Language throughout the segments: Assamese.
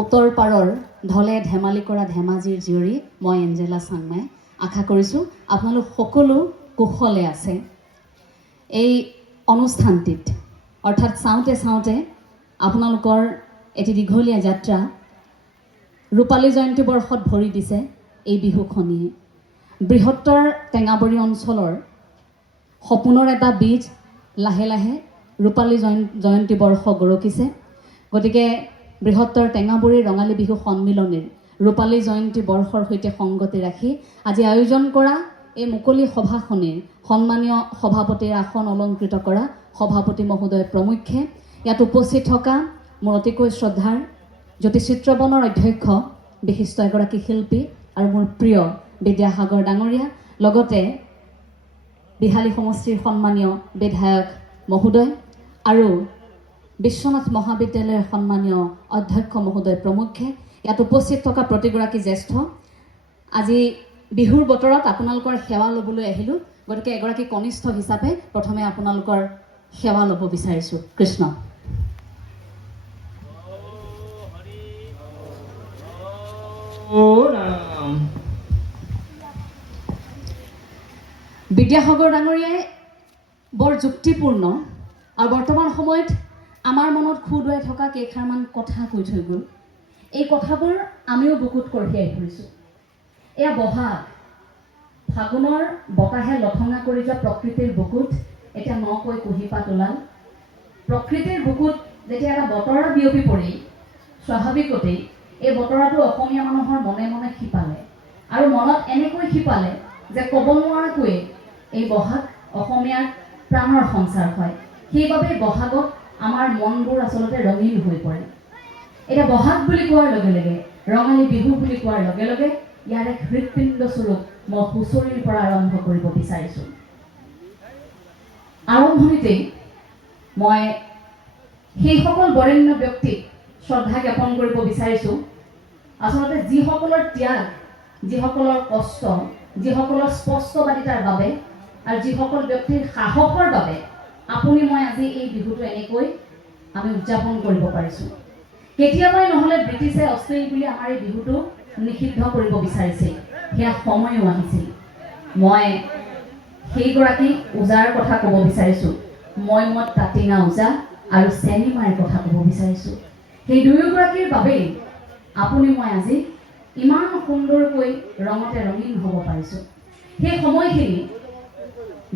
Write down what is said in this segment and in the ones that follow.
উত্তৰ পাৰৰ ঢলে ধেমালি কৰা ধেমাজিৰ জীয়ৰী মই এঞ্জেলা চাংমাই আশা কৰিছোঁ আপোনালোক সকলো কুশলে আছে। এই অনুষ্ঠানটিত অৰ্থাৎ চাওঁতে আপোনালোকৰ এটি দীঘলীয়া যাত্ৰা ৰূপালী জয়ন্তী বৰ্ষত ভৰি দিছে এই বিহুখনিয়ে। বৃহত্তৰ টেঙাবৰী অঞ্চলৰ সপোনৰ এটা বীজ লাহে লাহে ৰূপালী জয়ন্তী বৰ্ষ গৰকিছে। গতিকে বৃহত্তৰ টেঙাবৰী ৰঙালী বিহু সন্মিলনীৰ ৰূপালী জয়ন্তী বৰ্ষৰ সৈতে সংগতি ৰাখি আজি আয়োজন কৰা এই মুকলি সভাখনিৰ সন্মানীয় সভাপতিৰ আসন অলংকৃত কৰা সভাপতি মহোদয় প্ৰমুখ্যে ইয়াত উপস্থিত থকা মোৰ অতিকৈ শ্ৰদ্ধাৰ জ্যোতিচিত্ৰবনৰ অধ্যক্ষ বিশিষ্ট এগৰাকী শিল্পী আৰু মোৰ প্ৰিয় বিদ্যাসাগৰ ডাঙৰীয়া, লগতে বিহালী সমষ্টিৰ সন্মানীয় বিধায়ক মহোদয় আৰু বিশ্বনাথ মহাবিদ্যালয়ৰ সন্মানীয় অধ্যক্ষ মহোদয় প্ৰমুখ্যে ইয়াত উপস্থিত থকা প্ৰতিগৰাকী জ্যেষ্ঠ। আজি বিহুৰ বতৰত আপোনালোকৰ সেৱা ল'বলৈ আহিলোঁ। গতিকে এগৰাকী কনিষ্ঠ হিচাপে প্ৰথমে আপোনালোকৰ সেৱা ল'ব বিচাৰিছোঁ। কৃষ্ণ। বিদ্যাসাগৰ ডাঙৰীয়াই বৰ যুক্তিপূৰ্ণ আৰু বৰ্তমান সময়ত আমাৰ মনত খুদুৱাই থকা কেইষাৰমান কথা কৈ থৈ গ'ল। এই কথাবোৰ আমিও বুকুত কঢ়িয়াই ফুৰিছোঁ। এয়া বহাগ, ফাগুনৰ বতাহে লঠঙা কৰি যোৱা প্ৰকৃতিৰ বুকুত এতিয়া নকৈ কুঁহিপাত ওলাল। প্ৰকৃতিৰ বুকুত যেতিয়া এটা বতৰা বিয়পি পৰি স্বাভাৱিকতেই এই বতৰাটো অসমীয়া মানুহৰ মনে মনে শিপালে আৰু মনত এনেকৈ শিপালে যে ক'ব নোৱাৰাকৈয়ে এই বহাগ অসমীয়াৰ প্ৰাণৰ সঞ্চাৰ হয়। সেইবাবে বহাগত আমাৰ মনবোৰ আচলতে ৰঙীন হৈ পৰে। এতিয়া বহাগ বুলি কোৱাৰ লগে লগে, ৰঙালী বিহু বুলি কোৱাৰ লগে লগে ইয়াৰ এক হৃৎপিণ্ড স্বৰূপ মই হুঁচৰিৰ পৰা আৰম্ভ কৰিব বিচাৰিছোঁ। আৰম্ভণিতেই মই সেইসকল বৰেণ্য ব্যক্তিক শ্ৰদ্ধা জ্ঞাপন কৰিব বিচাৰিছোঁ আচলতে যিসকলৰ ত্যাগ, যিসকলৰ কষ্ট, যিসকলৰ স্পষ্টবাদিতাৰ বাবে আৰু যিসকল ব্যক্তিৰ সাহসৰ বাবে আপুনি মই আজি এই বিহুটো এনেকৈ আমি উদযাপন কৰিব পাৰিছোঁ। কেতিয়াবাই নহ'লে ব্ৰিটিছে অশ্লীল বুলি আমাৰ এই বিহুটো নিষিদ্ধ কৰিব বিচাৰিছিল। সেয়া সময়ো আহিছিল। মই সেইগৰাকী ওজাৰ কথা ক'ব বিচাৰিছোঁ। মই তাঁতিঙা ওজা আৰু চেনিমাৰ কথা ক'ব বিচাৰিছোঁ। সেই দুয়োগৰাকীৰ বাবেই আপুনি মই আজি ইমান সুন্দৰকৈ ৰঙতে ৰঙীন হ'ব পাৰিছোঁ। সেই সময়খিনি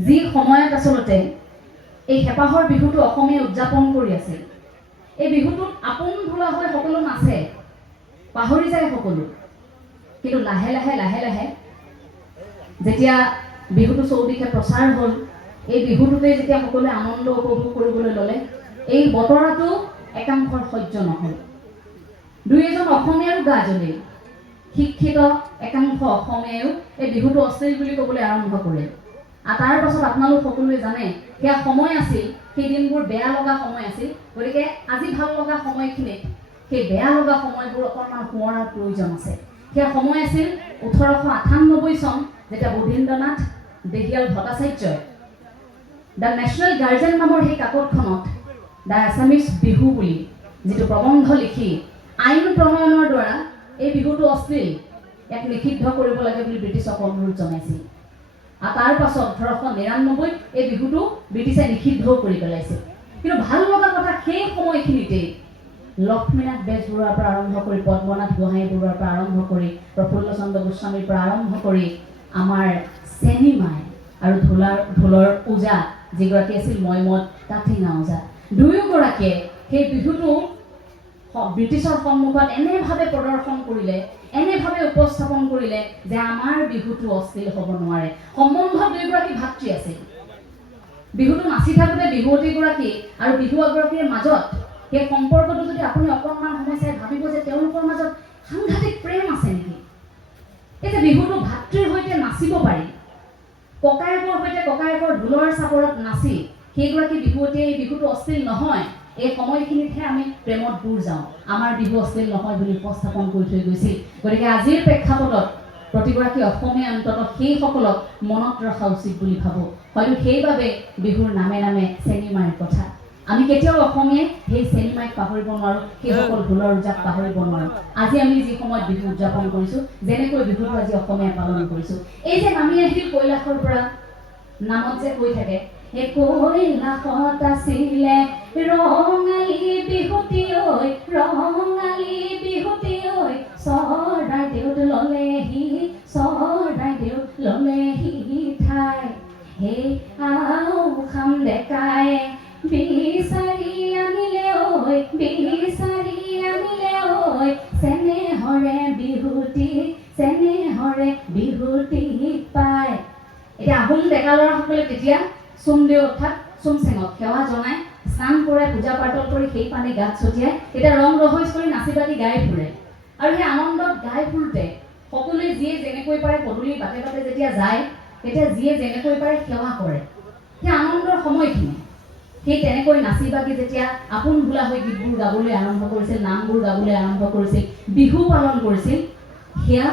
যি সময়ত আচলতে এই হেঁপাহৰ বিহুটো অসমীয়াই উদযাপন কৰি আছিল। এই বিহুটোত আপোন ভোলা হৈ সকলো নাচে, পাহৰি যায় সকলো। কিন্তু লাহে লাহে যেতিয়া বিহুটো চৌদিশে প্ৰচাৰ হ'ল, এই বিহুটোতে যেতিয়া সকলোৱে আনন্দ উপভোগ কৰিবলৈ ল'লে, এই বতৰাটো একাংশৰ সহ্য নহ'ল। দুই এজন অসমীয়াৰো গা জ্বলিল। শিক্ষিত একাংশ অসমীয়ায়ো এই বিহুটো অশ্লীল বুলি ক'বলৈ আৰম্ভ কৰে। আৰু তাৰ পাছত আপোনালোক সকলোৱে জানে সেয়া সময় আছিল, সেই দিনবোৰ বেয়া লগা সময় আছিল। গতিকে আজি ভাল লগা সময়খিনিত সেই বেয়া লগা সময়বোৰ অকণমান সোঁৱৰাৰ প্ৰয়োজন আছে। সেয়া সময় আছিল 1898 চন, যেতিয়া বুধীন্দ্ৰনাথ দেহিয়াল ভট্টাচাৰ্যই দ্য নেশ্যনেল গাৰ্জেন নামৰ সেই কাকতখনত দ্য আছামিজ বিহু বুলি যিটো প্ৰবন্ধ লিখি আইন প্ৰণয়নৰ দ্বাৰা এই বিহুটো অশ্লীল, ইয়াক নিষিদ্ধ কৰিব লাগে বুলি ব্ৰিটিছক অনুৰোধ জনাইছিল। আৰু তাৰ পাছত 1899 এই বিহুটো ব্ৰিটিছে নিষিদ্ধও কৰি পেলাইছিল। কিন্তু ভাল লগা কথা সেই সময়খিনিতেই লক্ষ্মীনাথ বেজবৰুৱাৰ পৰা আৰম্ভ কৰি পদ্মনাথ গোহাঁই বৰুৱাৰ পৰা আৰম্ভ কৰি প্ৰফুল্ল চন্দ্ৰ গোস্বামীৰ পৰা আৰম্ভ কৰি আমাৰ চেনিমাই আৰু ঢোলৰ ওজা যিগৰাকী আছিল মইমত তাঁতিঙা ওজা, দুয়োগৰাকীয়ে সেই বিহুটো ব্ৰিটিছৰ সন্মুখত এনেভাৱে প্ৰদৰ্শন কৰিলে, এনেভাৱে উপস্থাপন কৰিলে যে আমাৰ বিহুটো অশ্লীল হ'ব নোৱাৰে। সম্বন্ধ দুয়োগৰাকী ভাতৃ আছিল। বিহুটো নাচি থাকোঁতে বিহুৱতীগৰাকী আৰু বিহুৱতীগৰাকীৰ মাজত সেই সম্পৰ্কটো যদি আপুনি অকণমান সময় চাই ভাবিব যে তেওঁলোকৰ মাজত সাংঘাতিক প্ৰেম আছে নেকি। এই যে বিহুটো ভাতৃৰ সৈতে নাচিব পাৰি, ককায়েকৰ সৈতে ককায়েকৰ ঢোলৰ চাপৰত নাচি সেইগৰাকী বিহুৱতীয়ে এই বিহুটো অশ্লীল নহয়, এই সময়খিনিতহে আমি প্ৰেমত বুৰ যাওঁ, আমাৰ বিহু অশ্লীল নহয় বুলি উপস্থাপন কৰি থৈ গৈছিল। গতিকে আজিৰ প্ৰেক্ষাপটত প্ৰতিগৰাকী অসমীয়া অন্ততঃ সেইসকলক মনত ৰখা উচিত বুলি ভাবোঁ। হয়তো সেইবাবে বিহুৰ নামে নামে চেনিমাৰ কথা আমি কেতিয়াও অসমীয়াই সেই চিনেমাক পাহৰিব নোৱাৰোঁ, সেইসকল ঢোলৰ উজাক পাহৰিব নোৱাৰোঁ। আজি আমি যি সময়ত বিহু উদযাপন কৰিছোঁ, যেনেকৈ বিহুটো আজি অসমীয়াই পালন কৰিছোঁ, এই যে নামি আহিল কৈলাশৰ পৰা, নামত যে কৈ থাকে, এই কৈলাশত আছিলে ৰঙালী বিহুটি ঐ, ৰঙালী বিহুটি ঐ, চৰাইদেউত ললেহি, চৰাইদেউত ললেহি ঠাই, সেই আও খাম ডেকাই বিচাৰি আনিলে ঐ, বিচাৰি আনিলে ঐ, চেনেহৰে বিহুটি, চেনেহৰে বিহুটি পায়। এতিয়া আহোম ডেকা ল'ৰাসকলে তেতিয়া চোমদেউ অৰ্থাৎ চোমচেঙক সেৱা জনাই স্নান কৰে, পূজা পাতল কৰি সেই পানী গাত ছটিয়াই তেতিয়া ৰং ৰহইচ কৰি নাচি বাগি গাই ফুৰে। আৰু সেই আনন্দত গাই ফুৰোতে সকলোৱে যিয়ে যেনেকৈ পাৰে পদূলিৰ বাটে বাটে যেতিয়া যায়, তেতিয়া যিয়ে যেনেকৈ পাৰে সেৱা কৰে। সেই আনন্দৰ সময়খিনি সেই তেনেকৈ নাচি বাগি যেতিয়া আপোন বোলা হৈ গীতবোৰ গাবলৈ আৰম্ভ কৰিছিল, নামবোৰ গাবলৈ আৰম্ভ কৰিছিল, বিহু পালন কৰিছিল, সেয়া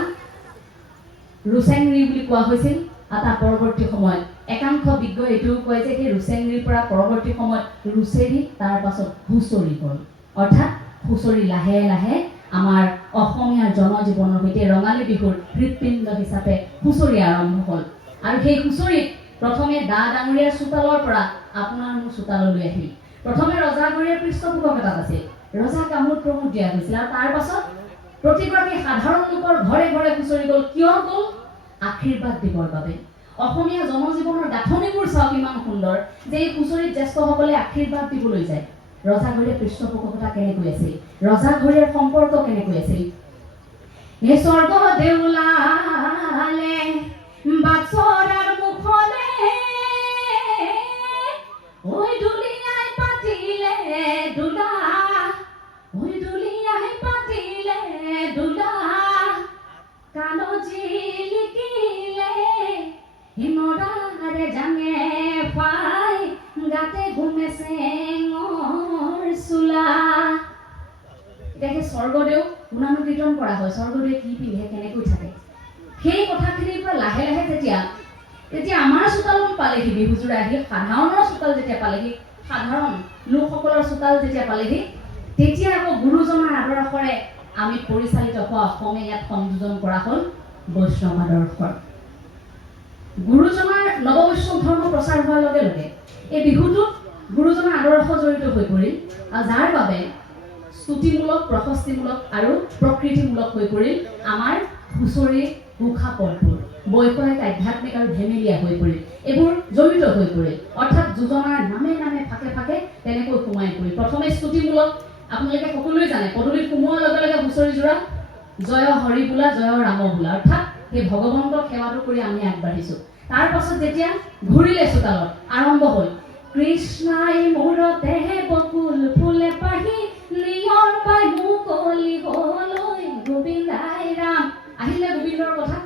ৰুচেংৰি বুলি কোৱা হৈছিল। আৰু তাৰ পৰৱৰ্তী সময়ত একাংশ বিজ্ঞ এইটোও কয় যে সেই ৰুচেংৰিৰ পৰা পৰৱৰ্তী সময়ত ৰুচেৰি, তাৰ পাছত হুঁচৰি হ'ল। অৰ্থাৎ হুঁচৰি লাহে লাহে আমাৰ অসমীয়া জনজীৱনৰ সৈতে ৰঙালী বিহুৰ হৃদপিণ্ড হিচাপে হুঁচৰি আৰম্ভ হ'ল। আৰু সেই হুঁচৰিত প্ৰথমে দা ডাঙৰীয়াৰ চোতালৰ পৰা আপোনাৰ মোৰ চোতাললৈ আহিল। প্ৰথমে ৰজাঘৰীয়াৰ পৃষ্ঠপোষকতাত আছিল, ৰজা কামোদ প্ৰমোদ দিয়া হৈছিল। আৰু তাৰ পাছত প্ৰতিগৰাকী সাধাৰণ লোকৰ ঘৰে ঘৰে হুঁচৰি গ'ল। কিয় গ'ল? আশীৰ্বাদ দিবৰ বাবে। অসমীয়া জনজীৱনৰ গাঁথনিবোৰ চাওক ইমান সুন্দৰ যে এই হুঁচৰিত জ্যেষ্ঠসকলে আশীৰ্বাদ দিবলৈ যায়। ৰজাঘৰীয়া পৃষ্ঠপোষকতা কেনেকৈ আছিল, ৰজাঘৰীয়াৰ সম্পৰ্ক কেনেকৈ আছিল? হে স্বৰ্গ দেউলালে বাছৰাৰ মুখলে, ঐ দুলিয়াই পাতিলে দুলা, ঐ দুলিয়াই পাতিলে দুলা, কাণত জিলিকিলে হিমৰাৰে জাঙে পাই, গাতে ঘুমে চেঙৰ চোলা। এতিয়া সেই স্বৰ্গদেউ গুণানুকীৰ্তন কৰা হয়, স্বৰ্গদেৱে কি পিন্ধে, কেনেকৈ থাকে, সেই কথাখিনিৰ পৰা লাহে লাহে তেতিয়া আমাৰ চোতালত পালেহি, বিহুজোৰা আহি সাধাৰণৰ চোতাল যেতিয়া পালেহি, সাধাৰণ লোকসকলৰ চোতাল যেতিয়া পালেহি, তেতিয়া আকৌ গুৰুজনাৰ আদৰ্শৰে আমি পৰিচালিত হোৱা অসমে ইয়াত সংযোজন কৰা হ'ল বৈষ্ণৱ আদৰ্শৰ। গুৰুজনাৰ নৱবৈষ্ণৱ ধৰ্ম প্ৰচাৰ হোৱাৰ লগে লগে এই বিহুটোত গুৰুজনাৰ আদৰ্শ জড়িত হৈ পৰিল, আৰু যাৰ বাবে স্তুতিমূলক, প্ৰশস্তিমূলক আৰু প্ৰকৃতিমূলক হৈ পৰিল আমাৰ হুঁচৰি ঘোষা পদবোৰ। বৈষয়িক, আধ্যাত্মিক আৰু ধেমেলীয়া হৈ পৰিল, এইবোৰ জড়িত হৈ পৰিল। অৰ্থাৎ যোজনাৰ নামে নামে ফাকে ফাকে তেনেকৈ সোমাই পৰিল। প্ৰথমে স্তুতিমূলক, আপোনালোকে সকলোৱে জানে পদূলিত সোমোৱাৰ লগে লগে হুঁচৰিযোৰা জয় হৰি বোলা, জয় ৰাম বোলা, অৰ্থাৎ সেই ভগৱন্তক সেৱাটো কৰি আমি আগবাঢ়িছোঁ। তাৰ পাছত যেতিয়া ঘূৰিলে চোতালত, আৰম্ভ হ'ল কৃষ্ণাই মূৰতে বকুল ফুলে পাহি, নিয়ৰ পাই মুকলি হলৈ গোবিন্দাই ৰাম। আহিলে গোবিন্দৰ কথা।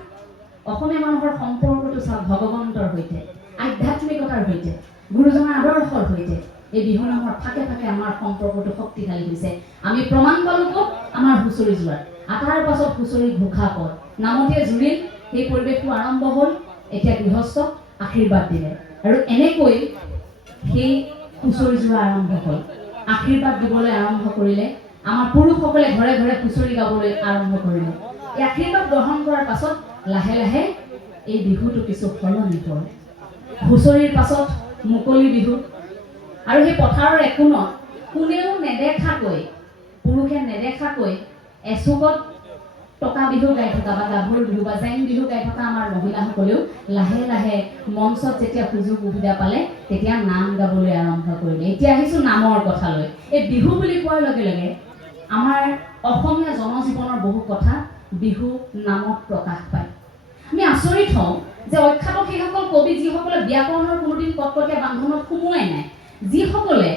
অসমীয়া মানুহৰ সম্পৰ্কটো চাওক ভগৱন্তৰ সৈতে, আধ্যাত্মিকতাৰ সৈতে, গুৰুজনাৰ আদৰ্শৰ সৈতে। এই বিহু নামৰ ফাকে ফাকে আমাৰ সম্পৰ্কটো শক্তিশালী হৈছে। আমি প্ৰমাণ পালোঁ ক'ত? আমাৰ হুঁচৰি যোৰাত। তাৰ পাছত হুঁচৰি ঘোষা পদ নামতে জুৰিল, সেই পৰিৱেশটো আৰম্ভ হ'ল। এতিয়া গৃহস্থক আশীৰ্বাদ দিলে, আৰু এনেকৈ সেই হুঁচৰি যোৰা আৰম্ভ হ'ল। আশীৰ্বাদ দিবলৈ আৰম্ভ কৰিলে, আমাৰ পুৰুষসকলে ঘৰে ঘৰে হুঁচৰি গাবলৈ আৰম্ভ কৰিলে। এই আশীৰ্বাদ গ্ৰহণ কৰাৰ পাছত লাহে লাহে এই বিহুটো কিছু সলনি হ'ল। হুঁচৰিৰ পাছত মুকলি বিহু, আৰু সেই পথাৰৰ একোণত কোনেও নেদেখাকৈ, পুৰুষে নেদেখাকৈ এচুকত টকা বিহু গাই থকা বা গাভৰু বিহু বা জেং বিহু গাই থকা আমাৰ মহিলাসকলেও লাহে লাহে মঞ্চত যেতিয়া সুযোগ সুবিধা পালে তেতিয়া নাম গাবলৈ আৰম্ভ কৰিলে। এতিয়া আহিছোঁ নামৰ কথালৈ। এই বিহু বুলি কোৱাৰ লগে লগে আমাৰ অসমীয়া জনজীৱনৰ বহু কথা বিহু নামত প্ৰকাশ পায়। আমি আচৰিত হওঁ যে অখ্যাত সেইসকল কবি যিসকলে ব্যাকৰণৰ কোনোদিন কটকটীয়া বান্ধোনত সোমোৱাই নাই, যিসকলে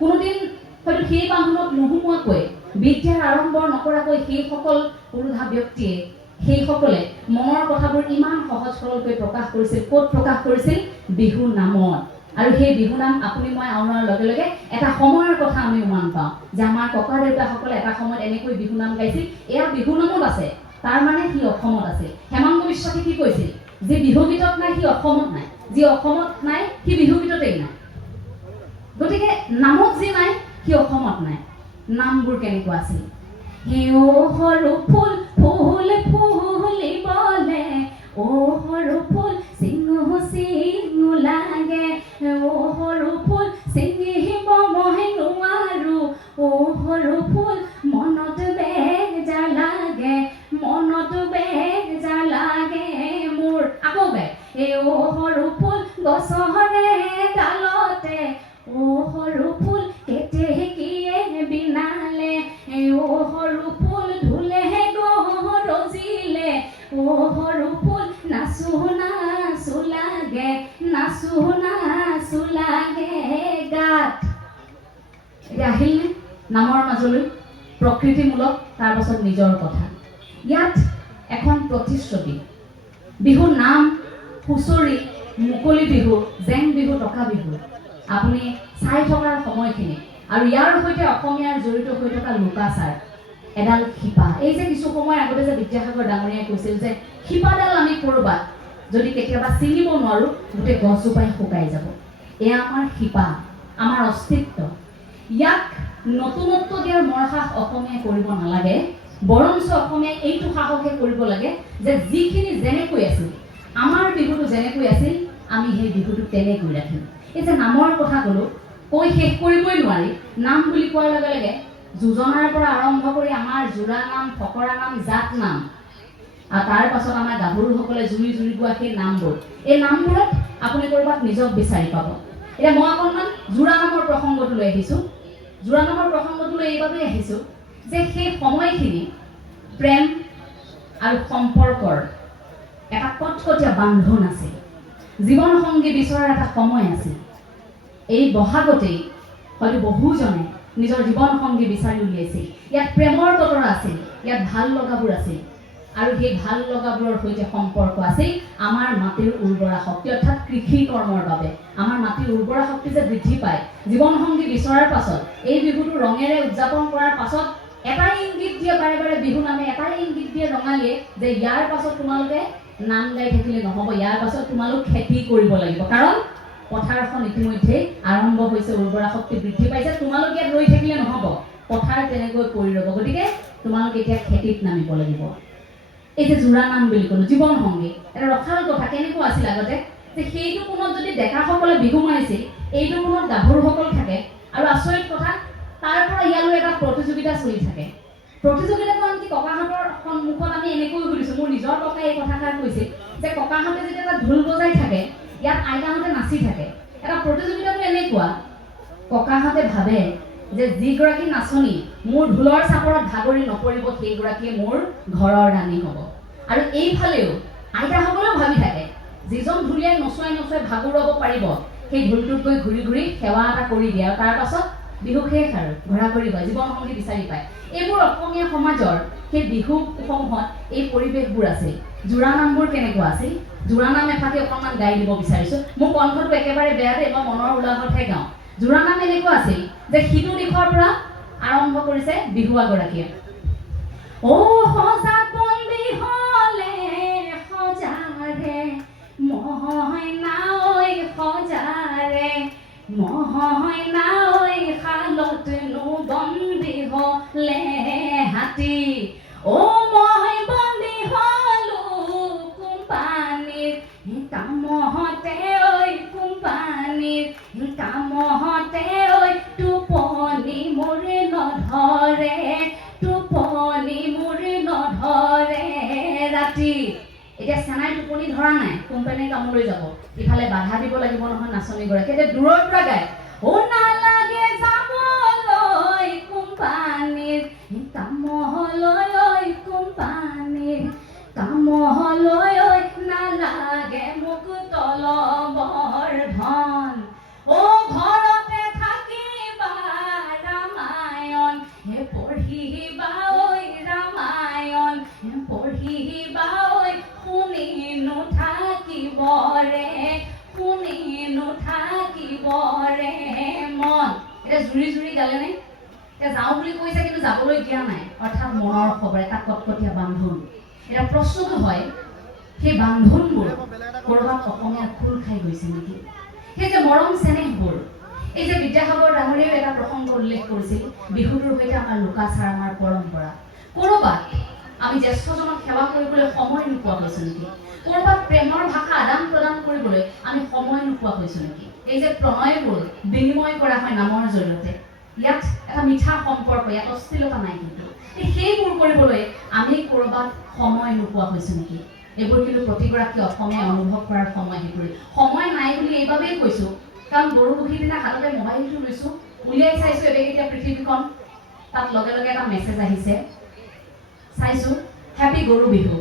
কোনোদিন হয়তো সেই বান্ধোনত নোসোমোৱাকৈ, বিদ্যাৰ আৰম্ভ নকৰাকৈ সেইসকল পুৰুষা ব্যক্তিয়ে, সেইসকলে মনৰ কথাবোৰ ইমান সহজ সৰলকৈ প্ৰকাশ কৰিছিল। ক'ত প্ৰকাশ কৰিছিল? বিহু নামত। আৰু সেই বিহু নাম আপুনি মই আওৰাৰ লগে লগে এটা সময়ৰ কথা আমি উমান পাওঁ যে আমাৰ ককা দেউতাসকলে এটা সময়ত এনেকৈ বিহু নাম গাইছিল। এয়া বিহু নামত আছে, তাৰ মানে সি অসমত আছে। হেমাংগ বিশ্বাসে কি কৈছিল? যি বিহু গীতত নাই সি অসমত নাই, যি অসমত নাই সি বিহু গীততেই নাই। গতিকে নামত যি নাই সি অসমত নাই। নামবোৰ কেনেকুৱা আছিল? ও সৰু ফুল ফুল ফুলিবলে, ও সৰু ফুল চিঙু চিঙু লাগে, ও সৰু ফুল চিঙিব মই নোৱাৰো, ও সৰু ফুল মনত বেজা লাগে, মনত বেজা লাগে মোৰ। আকৌ গায়, ও সৰু ফুল গছৰে ডালতে, ও সৰু ফুল কেতেকীয়ে বিনালে, ও সৰু ফুল ধুলে গৰজিলে, ও সৰু ফুল নাচো নাচো লাগে, নাচো নাচো লাগে গাত। এতিয়া আহিলনে নামৰ মাজলৈ প্ৰকৃতিমূলক, তাৰ পাছত নিজৰ কথা। ইয়াত এখন প্ৰতিশ্ৰুতি। বিহুৰ নাম, হুঁচৰি, মুকলি বিহু, জেং বিহু, টকা বিহু আপুনি চাই থকাৰ সময়খিনি আৰু ইয়াৰ সৈতে অসমীয়াৰ জড়িত হৈ থকা লোকাচাৰ, এডাল শিপা। এই যে কিছু সময় আগতে যে বিদ্যাসাগৰ ডাঙৰীয়াই কৈছিল যে শিপাডাল আমি ক'ৰবাত যদি কেতিয়াবা ছিঙিব নোৱাৰোঁ গোটেই গছজোপাই শুকাই যাব। এয়া আমাৰ শিপা, আমাৰ অস্তিত্ব। ইয়াক নতুনত্ব দিয়াৰ মৰসাহ অসমীয়াই কৰিব নালাগে, বৰঞ্চ অসমীয়াই এইটো সাহসে কৰিব লাগে যে যিখিনি যেনেকৈ আছিল, আমাৰ বিহুটো যেনেকৈ আছিল আমি সেই বিহুটো তেনেকৈ ৰাখিম। এই যে নামৰ কথা ক'লো, কৈ শেষ কৰিবই নোৱাৰি। নাম বুলি কোৱাৰ লগে লগে যোজনাৰ পৰা আৰম্ভ কৰি আমাৰ জোৰা নাম, ফকৰা নাম, জাত নাম, আৰু তাৰ পাছত আমাৰ গাভৰুসকলে জুৰি জুৰি গোৱা সেই নামবোৰ, এই নামবোৰত আপুনি ক'ৰবাত নিজক বিচাৰি পাব। এতিয়া মই অকণমান জোৰা নামৰ প্ৰসংগটো লৈ আহিছোঁ। জোৰা নামৰ প্ৰসংগটো লৈ এইবাবেই আহিছোঁ যে সেই সময়খিনি প্ৰেম আৰু সম্পৰ্কৰ এটা কটকটীয়া বান্ধোন আছিল, জীৱন সংগী বিচৰাৰ এটা সময় আছিল। এই বহাগতেই হয়তো বহুজনে নিজৰ জীৱন সংগী বিচাৰি উলিয়াইছিল। ইয়াত প্ৰেমৰ বতৰা আছিল, ইয়াত ভাল লগাবোৰ আছিল, আৰু সেই ভাল লগাবোৰৰ সৈতে সম্পৰ্ক আছিল আমাৰ মাটিৰ উৰ্বৰা শক্তি, অৰ্থাৎ কৃষি কৰ্মৰ বাবে আমাৰ মাটিৰ উৰ্বৰা শক্তি যে বৃদ্ধি পায়। জীৱন সংগী বিচৰাৰ পাছত এই বিহুটো ৰঙেৰে উদযাপন কৰাৰ পাছত এটাই ইংগিত দিয়ে বাৰে বাৰে বিহু নামে, এটাই ইংগিত দিয়ে ৰঙালীয়ে যে ইয়াৰ পাছত তোমালোকে নাম গাই থাকিলে নহ'ব, ইয়াৰ পাছত তোমালোক খেতি কৰিব লাগিব। কাৰণ পথাৰখন ইতিমধ্যে আৰম্ভ হৈছে, উৰ্বৰা শক্তি বৃদ্ধি পাইছে, তোমালোক ইয়াত ৰৈ থাকিলে নহ'ব, পথাৰ তেনেকৈ পৰি ৰ'ব, গতিকে তোমালোক এতিয়া খেতিত নামিব লাগিব। এই যে জোৰা নাম বুলি ক'লো, জীৱন সংগী, এটা ৰসাল কথা। কেনেকুৱা আছিল আগতে যে সেইটো কোণত যদি ডেকাসকলে বিহু মাৰিছিল, এইটো কোণত গাভৰুসকল থাকে, আৰু আচৰিত কথা তাৰ পৰা ইয়ালৈ এটা প্ৰতিযোগিতা চলি থাকে। প্ৰতিযোগিতাটো আনকি ককাহঁতৰ সন্মুখত আমি এনেকৈ সুধিছোঁ, মোৰ নিজৰ ককাই এই কথাষাৰ কৈছিল যে ককাহঁতে যেতিয়া এটা ঢোল বজাই থাকে, ইয়াত আইতাহঁতে নাচি থাকে। এটা প্ৰতিযোগিতাটো এনেকুৱা, ককাহঁতে ভাবে যে যিগৰাকী নাচনী মোৰ ঢোলৰ চাপৰত ভাগৰি নপৰিব সেইগৰাকীয়ে মোৰ ঘৰৰ ৰাণী হ'ব। আৰু এইফালেও আইতাসকলেও ভাবি থাকে যিজন ঢুলীয়াই নচুৱাই নচুৱাই ভাগৰুৱাব পাৰিব সেই ঢোলটোত গৈ ঘূৰি ঘূৰি সেৱা এটা কৰি দিয়ে, আৰু তাৰ পাছত বিহু শেষ আৰু ঘূৰা ঘূৰি হয়, জীৱন সংগী বিচাৰি পায়। এইবোৰ অসমীয়া সমাজৰ সেই বিহুসমূহত এই পৰিৱেশবোৰ আছিল। জোৰা নামবোৰ কেনেকুৱা আছিল? জোৰা নাম এফাকি অকণমান গাই দিব বিচাৰিছোঁ। মোৰ কণ্ঠটো একেবাৰে বেয়া দেই, মই মনৰ উলাহতহে গাওঁ। জোৰা নাম এনেকুৱা আছিল যে সিটো দিশৰ পৰা আৰম্ভ কৰিছে বিহুৱাগৰাকীয়ে। ও সজাত বন্দী হ'লে সজাৰে, মহইনা ঐ সজাৰে, মহইনা ঐ শালতনো বন্দী হ'লে হাতী, ও মই বন্দী হ'লো কোম্পানীৰ কামতে, ঐ কোম্পানীৰ কামতে, ঐ টোপনি মোৰ নধৰে, টোপনি মোৰ নধৰে ৰাতি। এতিয়া চেনাই টোপনি ধৰা নাই, কোম্পানীৰ কামলৈ যাব, ইফালে বাধা দিব লাগিব নহয় নাচনীগৰাকী। এতিয়া দূৰৰ পৰা গায়, ও নালাগে যাবলৈ কোম্পানীৰ কামলৈ, ঐ কোম্পানীৰ কামলৈ, ঐ নালাগে মোক তলবৰ ধন, ও ঘৰতে থাকিবা ৰামায়ণ পঢ়িবা, ঐ ৰামায়ণ পঢ়িবা, ঐ শুনি নুথাকিবৰে, শুনি নুথাকিবৰে মন। এতিয়া জুৰি জুৰি গালেনে? এতিয়া যাওঁ বুলি কৈছে কিন্তু যাবলৈ দিয়া নাই, অৰ্থাৎ মনৰ খবৰ, এটা কটকটীয়া বান্ধোন। এতিয়া প্ৰশ্নটো হয় সেই বান্ধোনবোৰ ক'ৰবাত অসমীয়া খোল খাই গৈছে নেকি? সেই যে মৰম চেনেহবোৰ, এই যে বিদ্যাসাগৰ ডাঙৰীয়াই এটা প্ৰসংগ উল্লেখ কৰিছিল, বিহুটোৰ সৈতে আমাৰ লোকাচাৰ, আমাৰ পৰম্পৰা। ক'ৰবাত আমি জ্যেষ্ঠজনক সেৱা কৰিবলৈ সময় নোপোৱা হৈছোঁ নেকি? ক'ৰবাত প্ৰেমৰ ভাষা আদান প্ৰদান কৰিবলৈ আমি সময় নোপোৱা হৈছোঁ নেকি? এই যে প্ৰণয়বোৰ বিনিময় কৰা হয় নামৰ জৰিয়তে, ইয়াত এটা মিঠা সম্পৰ্ক, ইয়াত অশ্লীলতা নাই, কিন্তু সেইবোৰ কৰিবলৈ আমি ক'ৰবাত সময় নোপোৱা হৈছোঁ নেকি? এইবোৰ কিন্তু প্ৰতিগৰাকী অসমীয়াই অনুভৱ কৰাৰ সময় সেইবোৰ সময় নাই বুলি এইবাবেই কৈছোঁ, কাৰণ গৰু বিহুৰ দিনা হাততে মোবাইলটো লৈছোঁ, উলিয়াই চাইছোঁ এবেগ এতিয়া পৃথিৱীখন, তাত লগে লগে এটা মেছেজ আহিছে, চাইছোঁ হেপী গৰু বিহু।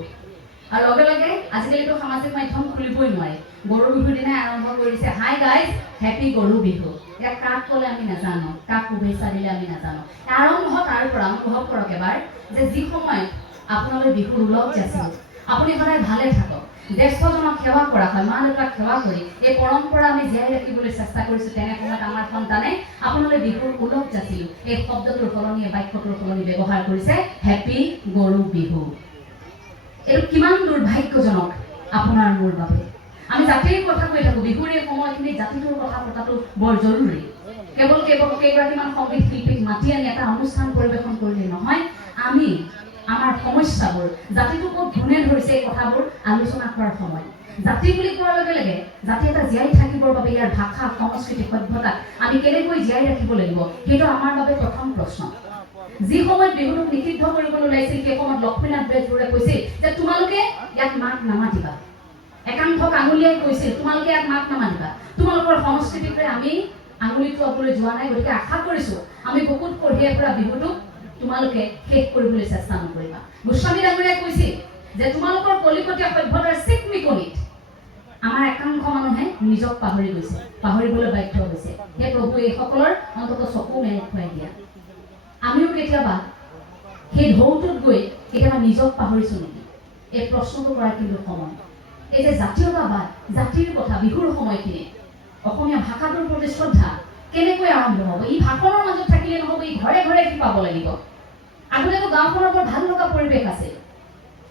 আৰু লগে লগে আজিকালিতো সামাজিক মাধ্যম খুলিবই নোৱাৰি, গৰু বিহুৰ দিনাই আৰম্ভ কৰিছে, হাই গাইজ হেপী গৰু বিহু। এতিয়া কাক ক'লে আমি নাজানো, কাক শুভেচ্ছা দিলে আমি নাজানো। আৰম্ভ তাৰ পৰা অনুভৱ কৰক এবাৰ যে যি সময়ত আপোনালৈ বিহুৰ উলগ যাচিল, আপুনি সদায় ভালে থাকক, জ্যেষ্ঠজনক সেৱা কৰা হয়, মা দেউতাক সেৱা কৰি এই পৰম্পৰা আমি জীয়াই ৰাখিবলৈ চেষ্টা কৰিছোঁ, তেনে সময়ত আমাৰ সন্তানে আপোনালৈ বিহুৰ উলগ যাচিল এই শব্দটোৰ সলনি, বাক্যটোৰ সলনি ব্যৱহাৰ কৰিছে হেপী গৰু বিহু। এইটো কিমান দুৰ্ভাগ্যজনক আপোনাৰ মোৰ বাবে। আমি জাতিৰ কথা কৈ থাকোঁ, বিহুৰ এই সময়খিনি জাতিটোৰ কথা পতাটো বৰ জৰুৰী। কেৱল কেইগৰাকীমান সংগীত শিল্পীক মাতি আনি এটা অনুষ্ঠান পৰিৱেশন কৰিলে নহয়, আমি আমাৰ সমস্যাবোৰ, জাতিটো ক'ত ঘূনে ধৰিছে এই কথাবোৰ আলোচনা কৰাৰ সময়। জাতি বুলি কোৱাৰ লগে লগে জাতি এটা জীয়াই থাকিবৰ বাবে ইয়াৰ ভাষা, সংস্কৃতি, সভ্যতা আমি কেনেকৈ জীয়াই ৰাখিব লাগিব, সেইটো আমাৰ বাবে প্ৰথম প্ৰশ্ন। যি সময়ত বিহুটোক নিষিদ্ধ কৰিবলৈ ওলাইছিল, সেই সময়ত লক্ষ্মীনাথ বেজবৰুৱাই কৈছিল যে তোমালোকে ইয়াত মাক নামাতিবা। একাংশক আঙুলিয়াই কৈছিল তোমালোকে ইয়াত মাক নামাতিবা, তোমালোকৰ সংস্কৃতিটোৱে আমি আঙুলি টোৱাবলৈ যোৱা নাই, গতিকে আশা কৰিছোঁ আমি বুকুত কঢ়িয়াই ফুৰা বিহুটোক তোমালোকে শেষ কৰিবলৈ চেষ্টা নকৰিবা। গোস্বামী ডাঙৰীয়াই কৈছিল যে তোমালোকৰ কলিকতীয়া সভ্যতাৰ চিকমিকনিত আমাৰ একাংশ মানুহে নিজক পাহৰি গৈছে, পাহৰিবলৈ বাধ্য হৈছে। হে প্ৰভু, এইসকলৰ অন্তত চকু মেলি খুৱাই দিয়া। আমিও কেতিয়াবা সেই ঢৌটোত গৈ কেতিয়াবা নিজক পাহৰিছোঁ নেকি? এই প্ৰশ্নটো কৰাৰ কিন্তু সময়। এই যে জাতীয়তাবাদ, জাতিৰ কথা বিহুৰ সময়খিনি, অসমীয়া ভাষাটোৰ প্ৰতি শ্ৰদ্ধা কেনেকৈ আৰম্ভ হ'ব? ই ভাষণৰ মাজত থাকিলে নহ'ব, ই ঘৰে ঘৰে শিপাব লাগিব। আগতেতো গাঁওখনৰ বৰ ভাল লগা পৰিৱেশ আছিল।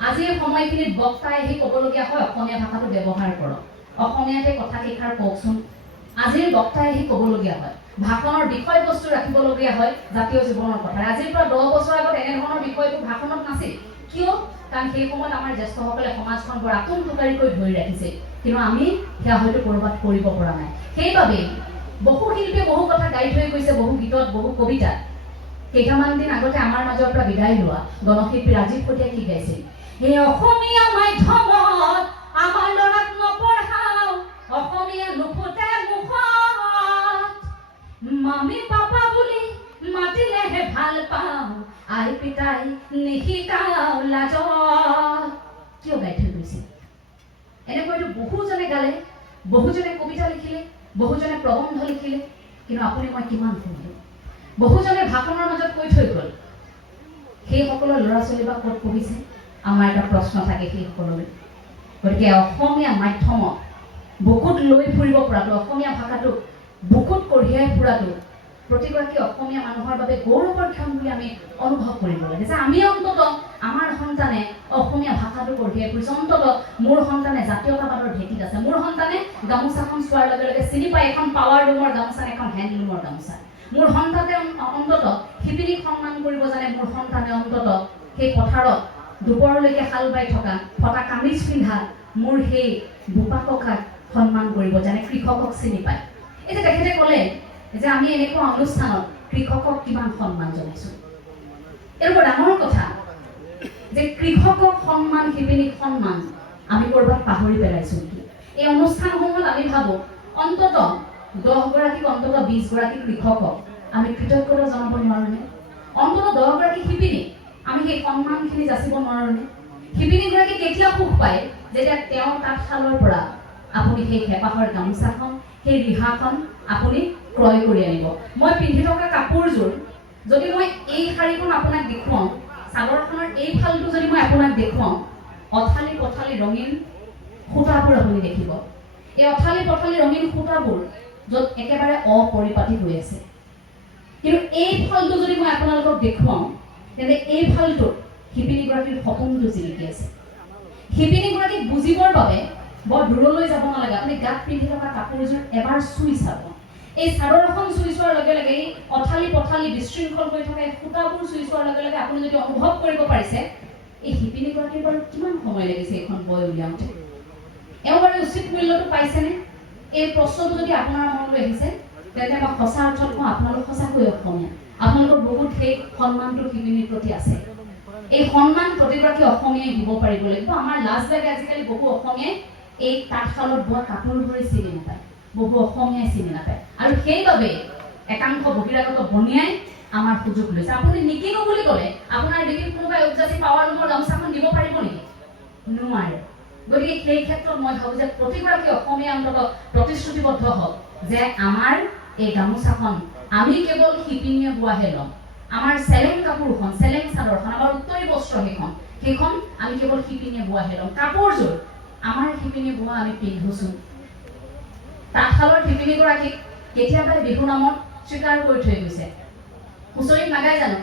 আজিৰ সময়খিনিত বক্তাই আহি ক'বলগীয়া হয় অসমীয়া ভাষাটো ব্যৱহাৰ কৰক, অসমীয়াতে কথা কেইষাৰ কওকচোন। আজিৰ বক্তাই আহি ক'বলগীয়া হয়, ভাষণৰ বিষয়বস্তু ৰাখিবলগীয়া হয় জাতীয় জীৱনৰ কথা। আজিৰ পৰা 10 বছৰ আগত এনেধৰণৰ বিষয়বোৰ ভাষণত নাছিল। কিয়? কাৰণ সেই সময়ত আমাৰ জ্যেষ্ঠসকলে সমাজখন বৰ আতুম টুকাৰিকৈ ধৰি ৰাখিছিল, কিন্তু আমি সেয়া হয়তো ক'ৰবাত কৰিব পৰা নাই। সেইবাবেই বহু শিল্পীয়ে বহু কথা গাই থৈ গৈছে, বহু গীতত, বহু কবিতাত। কেইটামান দিন আগতে আমাৰ মাজৰ পৰা বিদায় লোৱা গণশিল্পী ৰাজীৱ কটীয়াই কি গাইছিল? এই অসমীয়া মাধ্যমত আমাৰ ল'ৰাক নপঢ়াও, অসমীয়া নুফুটে মুখত, মামী পাপা বুলি মাতিলেহে ভাল পাওঁ, আই পিতাই নিশিকাও লাজত। কিয় গাই থৈ গৈছিল? এনেকৈতো বহুজনে গালে, বহুজনে কবিতা লিখিলে, বহুজনে প্ৰবন্ধ লিখিলে, কিন্তু আপুনি মই কিমান শুনিলোঁ? বহুজনে ভাষণৰ মাজত কৈ থৈ গ'ল। সেইসকলৰ ল'ৰা ছোৱালী বা ক'ত পঢ়িছে? আমাৰ এটা প্ৰশ্ন থাকে সেইসকললৈ। গতিকে অসমীয়া মাধ্যমত বুকুত লৈ ফুৰিব পৰাটো, অসমীয়া ভাষাটো বুকুত কঢ়িয়াই ফুৰাটো প্ৰতিগৰাকী অসমীয়া মানুহৰ বাবে গৌৰৱৰ ক্ষণ বুলি আমি অনুভৱ কৰিব লাগে, যে আমি অন্তত আমাৰ সন্তানে অসমীয়া ভাষাটো কঢ়িয়াই ফুৰিছে, অন্তত মোৰ সন্তানে জাতীয়তাবাদৰ ভেটিত আছে, মোৰ সন্তানে গামোচাখন চোৱাৰ লগে লগে চিনি পায় এখন পাৱাৰ লুমৰ গামোচা, এখন হেণ্ডলুমৰ গামোচা। মোৰ সন্তানে অন্তত শিপিনীক সন্মান কৰিব জানে, মোৰ সন্তানে অন্তত সেই পথাৰত দুপৰলৈকে হাল বাই থকা ফটা কামিজ পিন্ধা মোৰ সেই বোপা ককাক সন্মান কৰিব জানে, কৃষকক চিনি পায়। এই যে তেখেতে ক'লে যে আমি এনেকুৱা অনুষ্ঠানত কৃষকক কিমান সন্মান জনাইছোঁ। এইটো বৰ ডাঙৰ কথা যে কৃষকক সন্মান, শিপিনীক সন্মান আমি ক'ৰবাত পাহৰি পেলাইছোঁ নেকি? এই অনুষ্ঠানসমূহত আমি ভাবোঁ অন্তত 10 গৰাকীক, অন্তত 20 গৰাকী কৃষকক আমি কৃতজ্ঞতা জনাব নোৱাৰোঁনে? অন্তত 10 গৰাকী শিপিনী আমি সেই সন্মানখিনি যাচিব নোৱাৰোঁনে? শিপিনীগৰাকী কেতিয়া সুখ পায় যেতিয়া তেওঁৰ তাঁতশালৰ পৰা আপুনি সেই হেঁপাহৰ গামোচাখন, সেই ৰিহাখন আপুনি ক্ৰয় কৰি আনিব। মই পিন্ধি থকা কাপোৰযোৰ যদি মই এই শাৰীখন আপোনাক দেখুৱাওঁ, চাদৰখনৰ এই ফালটো যদি মই আপোনাক দেখুৱাওঁ, অথালি পথালি ৰঙীন সূতাবোৰ আপুনি দেখিব। এই অথালি পথালি ৰঙীন সূতাবোৰ য'ত একেবাৰে অপৰিপাটি হৈ আছে, কিন্তু এই ফালটো যদি মই আপোনালোকক দেখুৱাওঁ, তেন্তে এই ফালটোত শিপিনীগৰাকীৰ সপোনটো জিলিকি আছে। শিপিনীগৰাকীক বুজিবৰ বাবে বৰ দূৰলৈ যাব নালাগে, আপুনি গাত পিন্ধি থকা কাপোৰযোৰ এবাৰ চুই চাব। এই চাদৰখন চুই চোৱাৰ লগে লগে এই অথালি পথালি বিশৃংখল হৈ থকা সূতাবোৰ চুই চোৱাৰ লগে লগে আপুনি যদি অনুভৱ কৰিব পাৰিছে এই শিপিনীগৰাকীৰ বাৰু কিমান সময় লাগিছে এইখন বৈ উলিয়াওঁতে, এওঁ বাৰু উচিত মূল্যটো পাইছেনে? এই প্ৰশ্নটো যদি আপোনাৰ মনলৈ আহিছে তেন্তে মই সঁচা অৰ্থত কওঁ আপোনালোক সঁচাকৈ অসমীয়া, আপোনালোকৰ বহুত সেই সন্মানটো শিপিনীৰ প্ৰতি আছে। এই সন্মান প্ৰতিগৰাকী অসমীয়াই দিব পাৰিব লাগিব। আমাৰ লাজ লাগে আজিকালি বহু অসমীয়াই এই তাঁতশালত বোৱা কাপোৰবোৰে চিনি নাপায়, বহু অসমীয়াই চিনি নাপায়, আৰু সেইবাবে একাংশ বহিৰাগত বনিয়াই আমাৰ সুযোগ লৈছে। আপুনি নিকিনো বুলি ক'লে আপোনাৰ ডিগ্ৰীত কোনোবাই উপজাতি পাৱাৰ লুমৰ গামোচাখন দিব পাৰিব নেকি? নোৱাৰে। গতিকে সেই ক্ষেত্ৰত মই ভাবোঁ যে প্ৰতিগৰাকী অসমীয়া অন্তত প্ৰতিশ্ৰুতিবদ্ধ হওক যে আমাৰ এই গামোচাখন আমি কেৱল শিপিনীয়ে বোৱাহে ল'ম, আমাৰ চেলেং কাপোৰখন, চেলেং চাদৰখন, আমাৰ উত্তৰী বস্ত্ৰ সেইখন আমি কেৱল শিপিনীয়ে বোৱাহে ল'ম। কাপোৰযোৰ আমাৰ শিপিনীয়ে বোৱা আমি পিন্ধোচোন। তাঁতশালৰ শিপিনীগৰাকীক কেতিয়াবাই বিহু নামত স্বীকাৰ কৰি থৈ গৈছে। হুঁচৰিত নাগাই জানো?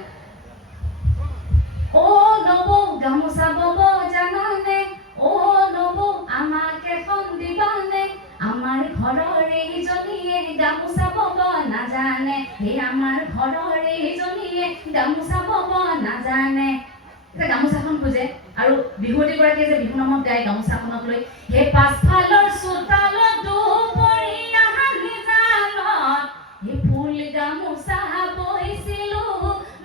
অ নবৌ গামোচা বব জানানে, অ নবৌ আমাক এখন দিবানে, আমাৰ ঘৰৰ এইজনীয়ে গামোচা বব নাজানে, সেই আমাৰ ঘৰৰ এইজনীয়ে গামোচা বব নাজানে। এতিয়া গামোচাখন বুজে আৰু বিহুৱতীগৰাকীয়ে যে বিহু নামত গায় গামোচাখনক লৈ, সেই পাছফালৰ চোতালত দুপৰীয়া নিজানত সেই ফুল গামোচা বৈছিলো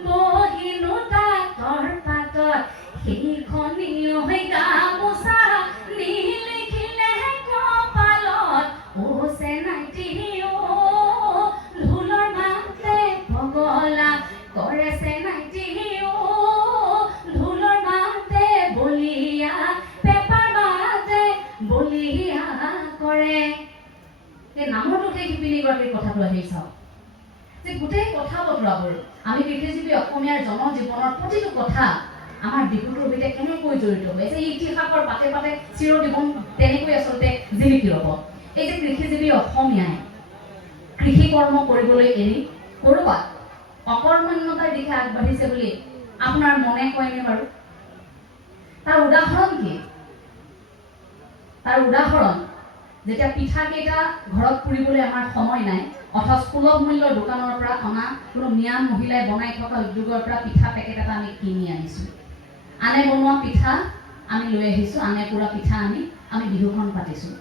বহিনো তাঁতৰ পাতত, সেইখনিও গামোচা নিলিখিলে কপালত, ও চেনাইটি ও ঢোলৰ মাতে পগলা কৰে, চেনাইটি ও ঢোলৰ মাতে বলিয়া, পেপাৰ মাতে বলিয়া কৰে। সেই নামতো সেই শিপিনীগৰাকীৰ কথাটো আহি চাওক যে গোটেই কথা বতৰাবোৰ আমি কৃষিজীৱী অসমীয়াৰ জনজীৱনৰ প্ৰতিটো কথা আমাৰ বিহুটোৰ সৈতে কেনেকৈ জড়িত হৈ আছে, এই ইতিহাসৰ পাতে পাতে চিৰজীৱন তেনেকৈ আচলতে জিলিকি ৰ'ব। এই যে কৃষিজীৱী অসমীয়াই কৃষি কৰ্ম কৰিবলৈ এৰি ক'ৰবাত অকৰ্মণ্যতাৰ দিশে আগবাঢ়িছে বুলি আপোনাৰ মনে কয়নে বাৰু? তাৰ উদাহৰণ কি? তাৰ উদাহৰণ যেতিয়া পিঠাকেইটা ঘৰত পুৰিবলৈ আমাৰ সময় নাই, অথচ সুলভ মূল্যৰ দোকানৰ পৰা অনা কোনো মিয়ান মহিলাই বনাই থকা উদ্যোগৰ পৰা পিঠা পেকেট এটা আমি কিনি আনিছোঁ, আনে বনোৱা পিঠা আমি লৈ আহিছোঁ, আনে পুৰা পিঠা আনি আমি বিহুখন পাতিছোঁ,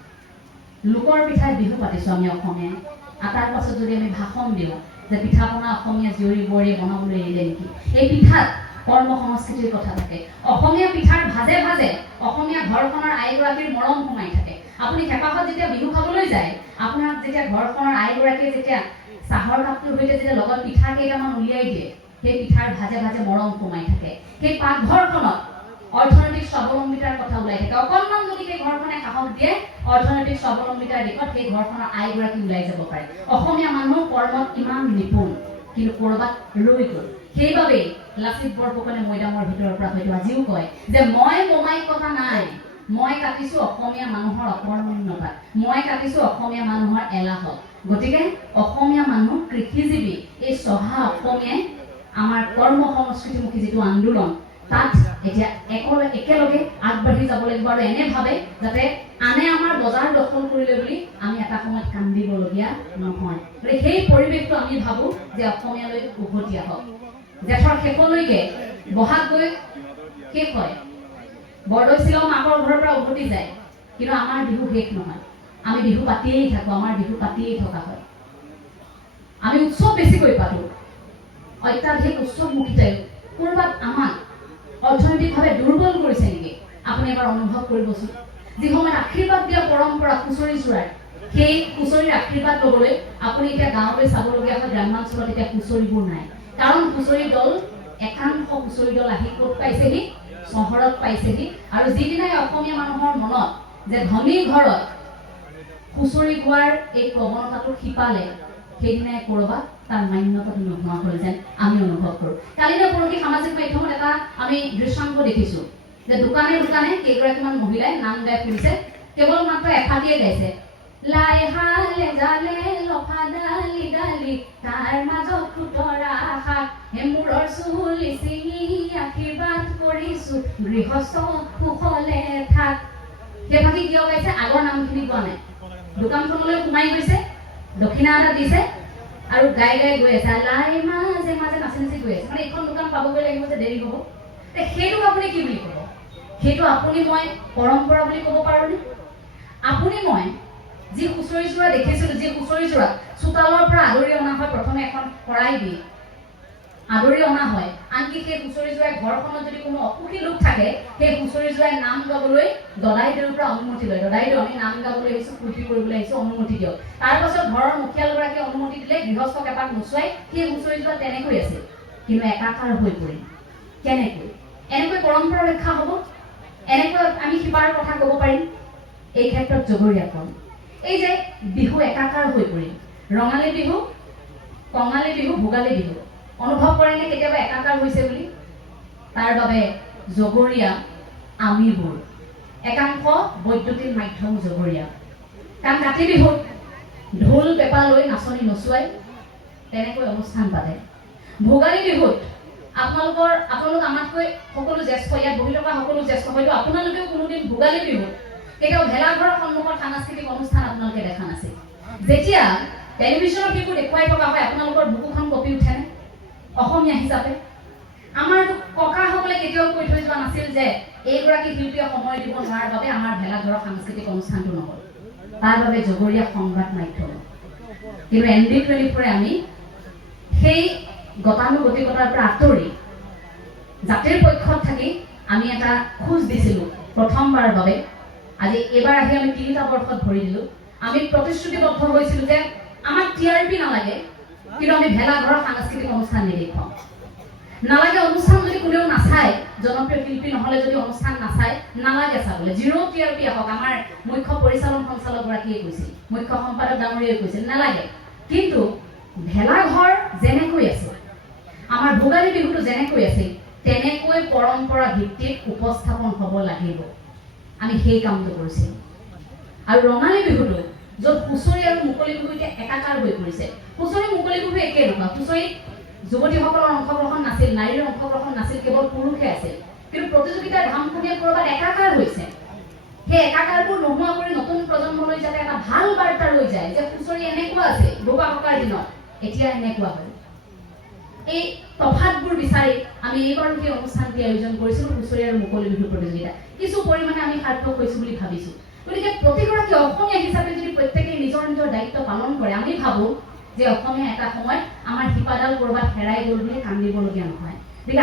লোকৰ পিঠাই বিহু পাতিছোঁ আমি অসমীয়াই। আৰু তাৰ পাছত যদি আমি ভাষণ দিওঁ যে পিঠা পনা অসমীয়া জীয়ৰী বোৱাৰীয়ে বনাবলৈ এৰিলে নেকি? এই পিঠাত কৰ্ম সংস্কৃতিৰ কথা থাকে। অসমীয়া পিঠাৰ ভাজে ভাজে অসমীয়া ঘৰখনৰ আইগৰাকীৰ মৰম সোমাই থাকে। আপুনি হেঁপাহত যেতিয়া বিহু খাবলৈ যায়, আপোনাক যেতিয়া ঘৰখনৰ আইগৰাকীয়ে যেতিয়া চাহৰ কাপটোৰ সৈতে যেতিয়া লগত পিঠা কেইটামান উলিয়াই দিয়ে, সেই পিঠাৰ ভাজে ভাজে মৰম সোমাই থাকে। সেই পাকঘৰখনত অৰ্থনৈতিক স্বাৱলম্বিতাৰ কথা ওলাই থাকে। অকণমান যদি সেই ঘৰখনে সাহস দিয়ে অৰ্থনৈতিক স্বাৱলম্বিতাৰ দিশত সেই ঘৰখনৰ আইগৰাকী ওলাই যাব পাৰে। অসমীয়া মানুহ কৰ্মত ইমান নিপুণ, কিন্তু ক'ৰবাত ৰৈ গ'ল। সেইবাবেই লাচিত বৰফুকনে মৈদামৰ ভিতৰৰ পৰা হয়তো আজিও কয় যে মই মোমাইক কথা নাই, মই কাটিছোঁ অসমীয়া মানুহৰ অকৰ্মণ্যতা, মই কাটিছোঁ অসমীয়া মানুহৰ এলাহত। গতিকে অসমীয়া মানুহ কৃষিজীৱী এই চহা অসমীয়াই আমাৰ কৰ্ম সংস্কৃতিমুখী যিটো আন্দোলন তাত এতিয়া একেলগে আগবাঢ়ি যাব লাগিব, আৰু এনে ভাবে যাতে আনে আমাৰ বজাৰ দখল কৰিলে বুলি আমি এটা সময়ত কান্দিবলগীয়া নহয়। গতিকে সেই পৰিৱেশটো আমি ভাবোঁ যে অসমীয়ালৈ উভতি আহক। জেঠৰ শেষলৈকে বহাগ গৈ শেষ হয়, বৰদৈ চিলাও মাকৰ ঘৰৰ পৰা উভতি যায়, কিন্তু আমাৰ বিহু শেষ নহয়। আমি বিহু পাতিয়েই থাকোঁ, আমাৰ বিহু পাতিয়েই থকা হয়। আমি উৎসৱ বেছিকৈ পাতোঁ, অত্যাধিক উৎসৱমুখিতাই ক'ৰবাত আমাক অৰ্থনৈতিকভাৱে দুৰ্বল কৰিছে নেকি? আপুনি এবাৰ অনুভৱ কৰিবচোন। যি সময়ত আশীৰ্বাদ দিয়া পৰম্পৰা হুঁচৰি চোৰাৰ, সেই হুঁচৰিৰ আশীৰ্বাদ ল'বলৈ আপুনি এতিয়া গাঁৱলৈ চাবলগীয়া হয়, গ্ৰাম্যাঞ্চলত এতিয়া হুঁচৰিবোৰ নাই। কাৰণ হুঁচৰি দল, একাংশ হুঁচৰি দল আহি ক'ত পাইছেহি? চহৰত পাইছেহি। আৰু যিদিনাই অসমীয়া মানুহৰ মনত যে ধনী ঘৰত হুঁচৰি গোৱাৰ এই প্ৰৱণতাটো শিপালে, সেইদিনাই ক'ৰবাত তাৰ মান্যতাটো নোহোৱা হ'ল যেন আমি অনুভৱ কৰোঁ। কালি নে পৰহি সামাজিক মাধ্যমত এটা আমি দৃশ্যাংশ দেখিছোঁ যে দোকানে দোকানে কেইগৰাকীমান মহিলাই নাম গাই ফুৰিছে, কেৱল মাত্ৰ এফাকিয়ে গাইছে, লাই হালে জালে লফা ডালি ডালি তাৰ মাজত খুতৰা শাক, মূৰৰ চুলি চিঙি আশীৰ্বাদ কৰিছোঁ গৃহস্থ কুশলে থাক। সেইফাকি কিয় গাইছে? আগৰ নামখিনি কোৱা নাই। দোকানখনলৈ সোমাই গৈছে, দক্ষিণা এটা দিছে আৰু গাই গাই গৈ আছে লাই মাজে মাজে নাচি নাচি গৈ আছে মানে এইখন দোকান পাবগৈ লাগিব যে দেৰি হ'ব সেইটোক আপুনি কি বুলি ক'ব সেইটো আপুনি মই পৰম্পৰা বুলি ক'ব পাৰোঁনে আপুনি মই যি হুঁচৰি যোৰা দেখিছিলোঁ যি হুঁচৰি যোৰা চোতালৰ পৰা আদৰি অনা হয় প্ৰথমে এখন শৰাই দি আদৰি অনা হয় আনকি সেই হুঁচৰি যোৰাই ঘৰখনত যদি কোনো অসুখী লোক থাকে সেই হুঁচৰি যোৰাই নাম গাবলৈ দদাইদেউৰ পৰা অনুমতি লয় দদাইদেউ আমি নাম গাবলৈ আহিছোঁ ফূৰ্তি কৰিবলৈ আহিছোঁ অনুমতি দিয়ক তাৰপাছত ঘৰৰ মুখিয়ালগৰাকীয়ে অনুমতি দিলে গৃহস্থক এপাক নোচোৱাই সেই হুঁচৰি যোৰা তেনেকৈ আছিল কিন্তু একাকাৰ হৈ পৰিল কেনেকৈ এনেকৈ পৰম্পৰা ৰক্ষা হ'ব এনেকৈ আমি শিপাৰ কথা ক'ব পাৰিম এই ক্ষেত্ৰত জগৰীয়াকৰণ এই যে বিহু একাকাৰ হৈ পৰিল ৰঙালী বিহু কঙালী বিহু ভোগালী বিহু অনুভৱ কৰেনে কেতিয়াবা একাকাৰ হৈছে বুলি তাৰ বাবে জগৰীয়া আমিবোৰ একাংশ বৈদ্যুতিক মাধ্যম জগৰীয়া কাৰণ কাতি বিহুত ঢোল পেঁপা লৈ নাচনি নচুৱাই তেনেকৈ অনুষ্ঠান পাতে ভোগালী বিহুত আপোনালোক আমাতকৈ সকলো জ্যেষ্ঠ ইয়াত বহি থকা সকলো জ্যেষ্ঠ হয়তো আপোনালোকেও কোনোদিন ভোগালী বিহুত কেতিয়াও ভেলাঘৰৰ সন্মুখত সাংস্কৃতিক অনুষ্ঠান আপোনালোকে দেখা নাছিল যেতিয়া টেলিভিশ্যনত সেইবোৰ দেখুৱাই থকা হয় আপোনালোকৰ বুকুখন কঁপি উঠেনে অসমীয়া হিচাপে আমাৰতো ককাসকলে কেতিয়াও কৈ থৈ যোৱা নাছিল যে এইগৰাকী শিল্পীয়ে সময় দিব নোৱাৰাৰ বাবে আমাৰ ভেলাঘৰৰ সাংস্কৃতিক অনুষ্ঠানটো নহ'ল তাৰ বাবে জগৰীয়া সংবাদ মাধ্যম কিন্তু ND24 আমি সেই গতানুগতিকতাৰ পৰা আঁতৰি জাতিৰ পক্ষত থাকি আমি এটা খোজ দিছিলোঁ প্ৰথমবাৰৰ বাবে আজি এইবাৰ আহি আমি 3টা বৰ্ষত ভৰি দিলোঁ আমি প্ৰতিশ্ৰুতিবদ্ধ হৈছিলোঁ যে আমাক TRP নালাগে কিন্তু আমি ভেলাঘৰৰ সাংস্কৃতিক অনুষ্ঠান নিদেখাওঁ নালাগে অনুষ্ঠান যদি কোনেও নাচায় জনপ্ৰিয় শিল্পী নহ'লে যদি অনুষ্ঠান নাচায় নালাগে চাবলৈ 0 TRP আহক আমাৰ মুখ্য পৰিচালন সঞ্চালকগৰাকীয়ে কৈছিল মুখ্য সম্পাদক ডাঙৰীয়াই কৈছিল নালাগে কিন্তু ভেলাঘৰ যেনেকৈ আছে আমাৰ ভোগালী বিহুটো যেনেকৈ আছে তেনেকৈ পৰম্পৰা ভিত্তিক উপস্থাপন হ'ব লাগিব আমি সেই কামটো কৰিছিলোঁ আৰু ৰঙালী বিহুটো য'ত হুঁচৰি আৰু মুকলি বিহু এতিয়া একাকাৰ হৈ পৰিছে হুঁচৰি মুকলি বিহু একেই নহয় হুঁচৰিত যুৱতীসকলৰ অংশগ্ৰহণ নাছিল নাৰীৰ অংশগ্ৰহণ নাছিল কেৱল পুৰুষে আছিল কিন্তু প্ৰতিযোগিতাৰ ধামখুমীয়া ক'ৰবাত একাকাৰ হৈছে সেই একাকাৰবোৰ নোহোৱা কৰি নতুন প্ৰজন্মলৈ যাতে এটা ভাল বাৰ্তা লৈ যায় যে হুঁচৰি এনেকুৱা আছে বোবা ককাৰ দিনত এতিয়া এনেকুৱা হয় এই তফাতবোৰ বিচাৰি আমি এইবাৰো সেই অনুষ্ঠানটি আয়োজন কৰিছিলোঁ হুঁচৰি আৰু মুকলি বিহু প্ৰতিযোগিতা কিছু পৰিমাণে আমি সাৰ্থক হৈছোঁ বুলি ভাবিছোঁ গতিকে প্ৰতিগৰাকী অসমীয়া হিচাপে যদি প্ৰত্যেকে নিজৰ নিজৰ দায়িত্ব পালন কৰে আমি ভাবোঁ যে অসমীয়া এটা সময়ত আমাৰ শিপাডাল ক'ৰবাত হেৰাই গ'ল বুলি কান্দিবলগীয়া নহয়